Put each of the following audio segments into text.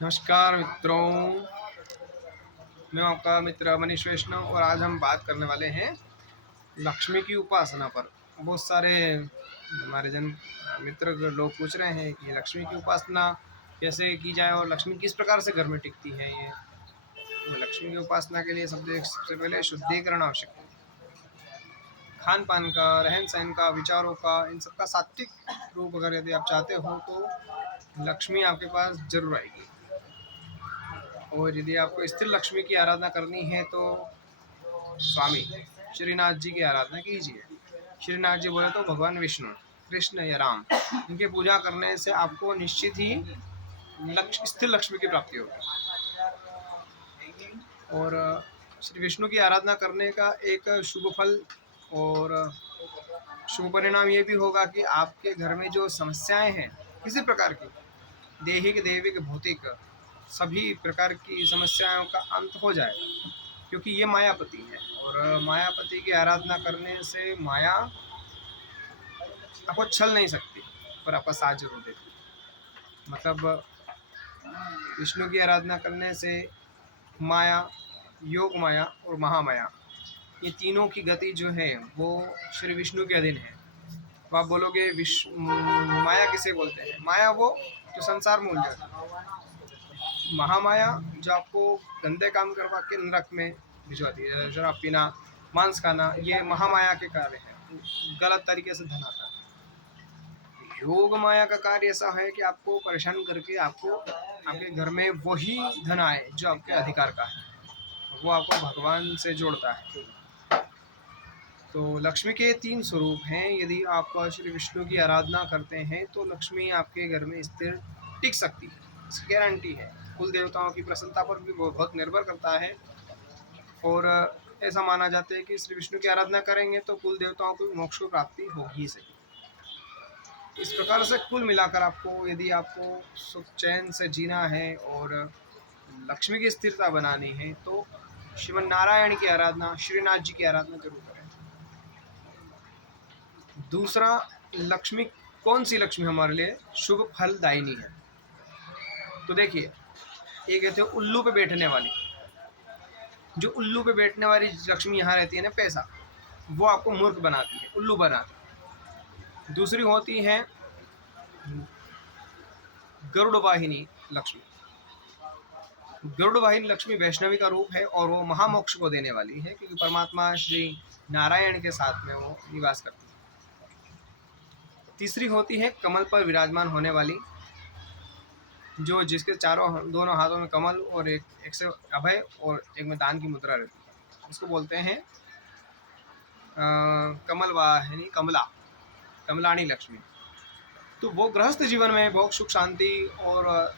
नमस्कार मित्रों, मैं आपका मित्र मनीष वैष्णव और आज हम बात करने वाले हैं लक्ष्मी की उपासना पर। बहुत सारे हमारे मित्र लोग पूछ रहे हैं कि लक्ष्मी की उपासना कैसे की जाए और लक्ष्मी किस प्रकार से घर में टिकती है। ये तो लक्ष्मी की उपासना के लिए सबसे पहले शुद्धिकरण आवश्यक है। खान पान का, रहन सहन का, विचारों का, इन सबका सात्विक रूप अगर यदि आप चाहते हो तो लक्ष्मी आपके पास जरूर आएगी। और यदि आपको स्थिर लक्ष्मी की आराधना करनी है तो स्वामी श्रीनाथ जी की आराधना कीजिए। श्रीनाथ जी बोले तो भगवान विष्णु, कृष्ण या राम, इनकी पूजा करने से आपको निश्चित ही स्थिर लक्ष्मी की प्राप्ति होगी। और श्री विष्णु की आराधना करने का एक शुभ फल और शुभ परिणाम ये भी होगा कि आपके घर में जो समस्याएं हैं किसी प्रकार की, दैहिक दैविक भौतिक सभी प्रकार की समस्याओं का अंत हो जाएगा, क्योंकि ये मायापति है। और मायापति की आराधना करने से माया आपको छल नहीं सकती, पर आपका साथ जरूर देती। मतलब विष्णु की आराधना करने से माया, योग माया और महामाया, ये तीनों की गति जो है वो श्री विष्णु के अधीन है। तो आप बोलोगे माया किसे बोलते हैं? माया वो जो संसार में उलझा है। महामाया जो आपको गंदे काम करवा के नरक में भिजवाती है, शराब पीना, मांस खाना, ये महामाया के कार्य है। गलत तरीके से धन आता है। योग माया का कार्य ऐसा है कि आपको परेशान करके आपको आपके घर में वही धन आए जो आपके अधिकार का है, वो आपको भगवान से जोड़ता है। तो लक्ष्मी के तीन स्वरूप हैं। यदि आप श्री विष्णु की आराधना करते हैं तो लक्ष्मी आपके घर में स्थिर टिक सकती है, इसकी गारंटी है। कुल देवताओं की प्रसन्नता पर भी बहुत निर्भर करता है। और ऐसा माना जाता है कि श्री विष्णु की आराधना करेंगे तो कुल देवताओं को मोक्ष को प्राप्ति होगी ही सही। इस प्रकार से कुल मिलाकर आपको, यदि आपको सुख चैन से जीना है और लक्ष्मी की स्थिरता बनानी है तो श्रीमन नारायण की आराधना, श्रीनाथ जी की आराधना जरूर करें। दूसरा, लक्ष्मी कौन सी लक्ष्मी हमारे लिए शुभ फलदायिनी है? तो देखिए, एक कहते हैं उल्लू पे बैठने वाली, जो उल्लू पे बैठने वाली लक्ष्मी यहाँ रहती है ना, पैसा, वो आपको मूर्ख बनाती है, उल्लू बनाती है। दूसरी होती है गरुड़ वाहिनी लक्ष्मी। गरुड़ वाहिनी लक्ष्मी वैष्णवी का रूप है और वो महामोक्ष को देने वाली है, क्योंकि परमात्मा श्री नारायण के साथ में वो निवास करती है। तीसरी होती है कमल पर विराजमान होने वाली, जो जिसके दोनों हाथों में कमल और एक से अभय और एक में दान की मुद्रा रहती है, उसको बोलते हैं कमल वाहिनी, कमलानी लक्ष्मी। तो वो गृहस्थ जीवन में बहुत सुख शांति और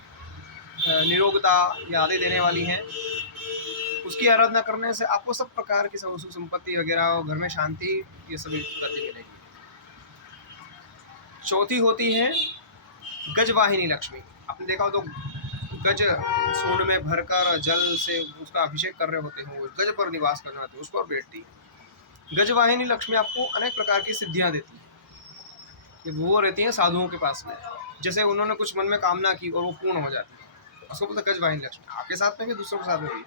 निरोगता यादें देने वाली हैं। उसकी आराधना करने से आपको सब प्रकार की सुख संपत्ति वगैरह और घर में शांति, ये सभी गति मिलेगी। चौथी होती है गजवाहिनी लक्ष्मी। आपने देखा हो तो गज सूंड में भरकर जल से उसका अभिषेक कर रहे होते हैं, वो गज पर निवास करने होते हैं, उस पर बैठती है। गजवाहिनी लक्ष्मी आपको अनेक प्रकार की सिद्धियां देती है। ये वो रहती हैं साधुओं के पास में, जैसे उन्होंने कुछ मन में कामना की और वो पूर्ण हो जाती है, उसको बोलते हैं गजवाहिनी लक्ष्मी। आपके साथ में भी, दूसरों के साथ में भी,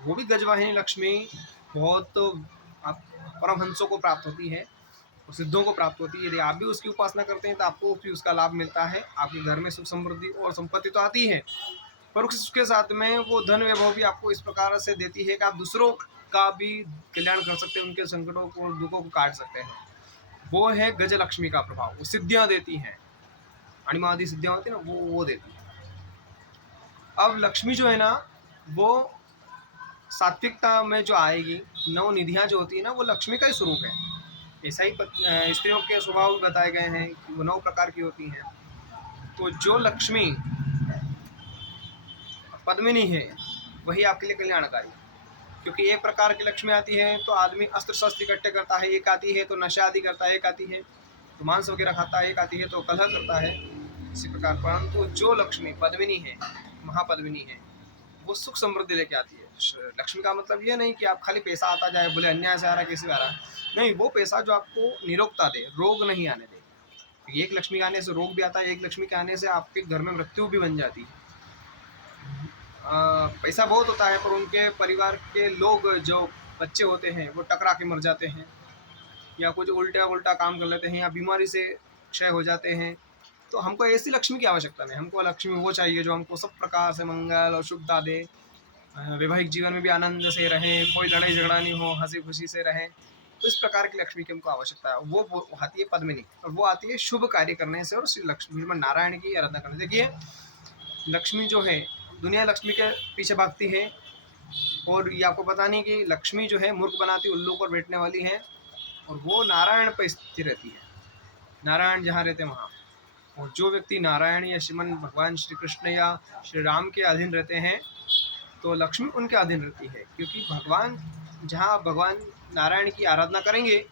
वो भी गजवाहिनी लक्ष्मी बहुत परमहंसों को प्राप्त होती है और सिद्धों को प्राप्त होती है। यदि आप भी उसकी उपासना करते हैं तो आपको भी उसका लाभ मिलता है। आपके घर में सुख समृद्धि और संपत्ति तो आती है, पर उसके साथ में वो धन वैभव भी आपको इस प्रकार से देती है कि आप दूसरों का भी कल्याण कर सकते हैं, उनके संकटों को, दुखों को काट सकते हैं। वो है गज लक्ष्मी का प्रभाव। वो सिद्धियां देती हैं, अणिमादि सिद्धियां होती है ना, वो देती है। अब लक्ष्मी जो है ना, वो सात्विकता में जो आएगी, नौ निधियां जो होती है ना, वो लक्ष्मी का ही स्वरूप है। ऐसा ही स्त्रियों के स्वभाव भी बताए गए हैं कि वो 9 प्रकार की होती हैं। तो जो लक्ष्मी पद्मिनी है वही आपके लिए कल्याणकारी है, क्योंकि एक प्रकार की लक्ष्मी आती है तो आदमी अस्त्र शस्त्र इकट्ठे करता है, एक आती है तो नशा आदि करता है, एक आती है तो मांस वगैरह खाता है, एक आती है तो कलह करता है, इसी प्रकार। परंतु जो लक्ष्मी पद्मिनी है, महापद्मिनी है, वो सुख समृद्धि लेके आती है। लक्ष्मी का मतलब ये नहीं कि आप खाली पैसा आता जाए, बोले अन्याय से आ रहा है, कैसे आ रहा है, नहीं, वो पैसा जो आपको निरोगता दे, रोग नहीं आने दे। एक लक्ष्मी के आने से रोग भी आता है, एक लक्ष्मी के आने से आपके घर में मृत्यु भी बन जाती है। पैसा बहुत होता है, पर उनके परिवार के लोग जो बच्चे होते हैं वो टकरा के मर जाते हैं, या कुछ उल्टा उल्टा काम कर लेते हैं, या बीमारी से क्षय हो जाते हैं। तो हमको ऐसी लक्ष्मी की आवश्यकता नहीं, हमको लक्ष्मी वो चाहिए जो हमको सब प्रकार से मंगल और शुभता दे, वैवाहिक जीवन में भी आनंद से रहें, कोई लड़ाई झगड़ा नहीं हो, हंसी खुशी से रहें। तो इस प्रकार की लक्ष्मी की हमको आवश्यकता है। वो आती है पद्मिनी, और वो आती है शुभ कार्य करने से और श्री लक्ष्मी नारायण की आराधना करने। देखिए लक्ष्मी जो है, दुनिया लक्ष्मी के पीछे भागती है, और ये आपको पता नहीं कि लक्ष्मी जो है मूर्ख बनाती उल्लू पर बैठने वाली है, और वो नारायण पर स्थिर रहती है। नारायण जहाँ रहते हैं वहाँ। और जो व्यक्ति नारायण या श्रीमन भगवान श्री कृष्ण या श्री राम के अधीन रहते हैं, तो लक्ष्मी उनके अधीन रहती है, क्योंकि भगवान जहाँ भगवान नारायण की आराधना करेंगे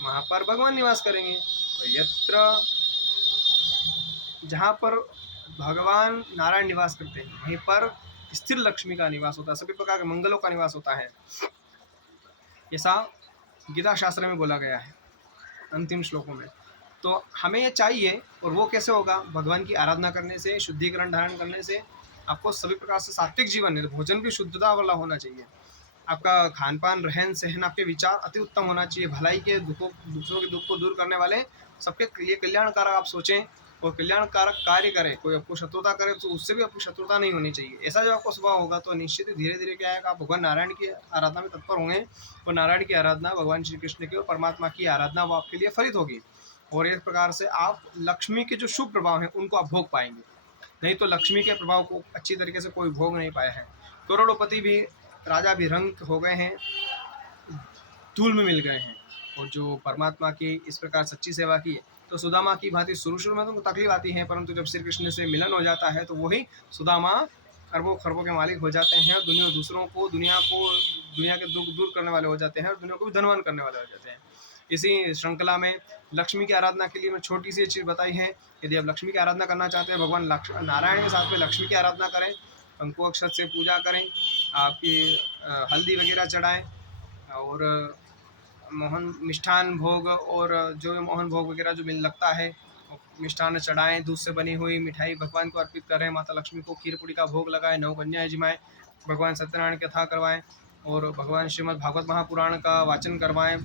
वहाँ पर भगवान निवास करेंगे। और यत्र जहाँ पर भगवान नारायण निवास करते हैं वहीं पर स्थिर लक्ष्मी का निवास होता है, सभी प्रकार के मंगलों का निवास होता है। ऐसा गीता शास्त्र में बोला गया है अंतिम श्लोकों में। तो हमें ये चाहिए, और वो कैसे होगा? भगवान की आराधना करने से, शुद्धिकरण धारण करने से। आपको सभी प्रकार से सात्विक जीवन है, भोजन भी शुद्धता वाला होना चाहिए, आपका खान पान रहन सहन, आपके विचार अति उत्तम होना चाहिए, भलाई के दुखों, दूसरों के दुख को दूर करने वाले, सबके लिए कल्याणकारक आप सोचें और कल्याणकारक कार्य करें। कोई आपको शत्रुता करे तो उससे भी आपको शत्रुता नहीं होनी चाहिए। ऐसा जो आपको स्वभाव होगा तो निश्चित ही धीरे धीरे क्या है, आप भगवान नारायण की आराधना में तत्पर होंगे, और नारायण की आराधना, भगवान श्री कृष्ण की और परमात्मा की आराधना वो आपके लिए फलित होगी। और एक प्रकार से आप लक्ष्मी के जो शुभ प्रभाव हैं उनको आप भोग पाएंगे। नहीं तो लक्ष्मी के प्रभाव को अच्छी तरीके से कोई भोग नहीं पाया है। करोड़ोपति भी, राजा भी रंग हो गए हैं, धूल में मिल गए हैं। और जो परमात्मा की इस प्रकार सच्ची सेवा की, तो सुदामा की भांति शुरू में तो तकलीफ आती है, परंतु जब श्री कृष्ण से मिलन हो जाता है तो वही सुदामा अरबों खरबों के मालिक हो जाते हैं, और दुनिया के दुख दूर करने वाले हो जाते हैं, और दुनिया को भी धनवान करने वाले हो जाते हैं। इसी श्रृंखला में लक्ष्मी की आराधना के लिए मैं छोटी सी चीज़ बताई है। यदि आप लक्ष्मी की आराधना करना चाहते हैं, भगवान नारायण के साथ में लक्ष्मी की आराधना करें, कंकु अक्षत से पूजा करें, आपकी हल्दी वगैरह चढ़ाएं, और मोहन मिष्ठान भोग, और जो मोहन भोग वगैरह जो मिल लगता है मिष्ठान चढ़ाएं, दूध से बनी हुई मिठाई भगवान को अर्पित करें, माता लक्ष्मी को खीर पूड़ी का भोग लगाएं, नौ कन्याएं जिमाएं, भगवान सत्यनारायण की कथा करवाएं, और भगवान श्रीमद् भागवत महापुराण का वाचन करवाएं,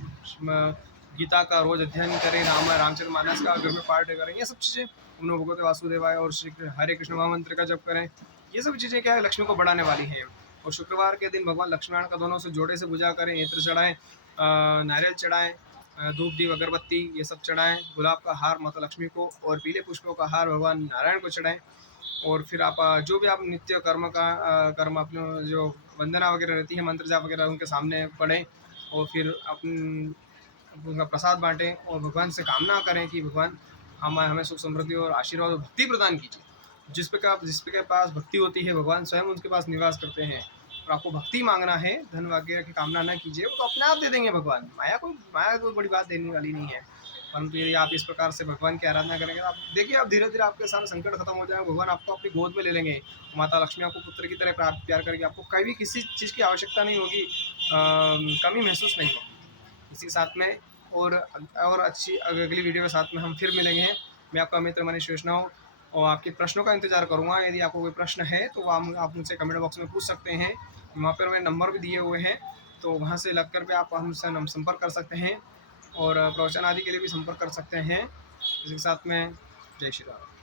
गीता का रोज अध्ययन करें, रामचरित मानस का घर में पाठ करें। ये सब चीज़ें, नमो भगवते वासुदेवाय और श्री हरे कृष्ण महामंत्र का जप करें। ये सब चीज़ें क्या है, लक्ष्मी को बढ़ाने वाली हैं। और शुक्रवार के दिन भगवान लक्ष्मीनारायण का दोनों से जोड़े से पूजा करें, इत्र चढ़ाएं, नारियल चढ़ाएं, धूप दीप अगरबत्ती ये सब चढ़ाएं, गुलाब का हार माता लक्ष्मी को और पीले पुष्पों का हार भगवान नारायण को चढ़ाएं। और फिर आप जो भी आप नित्य कर्म अपने जो वंदना वगैरह रहती है, मंत्र जाप वगैरह उनके सामने पढ़ें, और फिर उनका प्रसाद बांटें, और भगवान से कामना करें कि भगवान हमें सुख समृद्धि और आशीर्वाद और भक्ति प्रदान कीजिए। जिसके पास भक्ति होती है भगवान स्वयं उनके पास निवास करते हैं। और आपको भक्ति मांगना है, धन वगैरह की कामना न कीजिए, वो तो अपने आप दे देंगे भगवान। माया कोई बड़ी बात देने वाली नहीं है। परंतु यदि आप इस प्रकार से भगवान की आराधना करेंगे, आप देखिए, आप धीरे धीरे आपके सारे संकट खत्म हो जाएंगे, भगवान आपको अपनी गोद में ले लेंगे, माता लक्ष्मी आपको पुत्र की तरह प्यार करेगी, आपको कभी किसी चीज़ की आवश्यकता नहीं होगी, कमी महसूस नहीं होगी। इसी के साथ में और अच्छी अगली वीडियो के साथ में हम फिर मिलेंगे। मैं आपका मित्र मनीष वैष्णव, और आपके प्रश्नों का इंतजार करूंगा। यदि आपको कोई प्रश्न है तो आप मुझसे कमेंट बॉक्स में पूछ सकते हैं, वहाँ पर मेरे नंबर भी दिए हुए हैं, तो वहाँ से लग कर भी आप हमसे संपर्क कर सकते हैं, और प्रवचन आदि के लिए भी संपर्क कर सकते हैं। इसके साथ में जय श्री राम।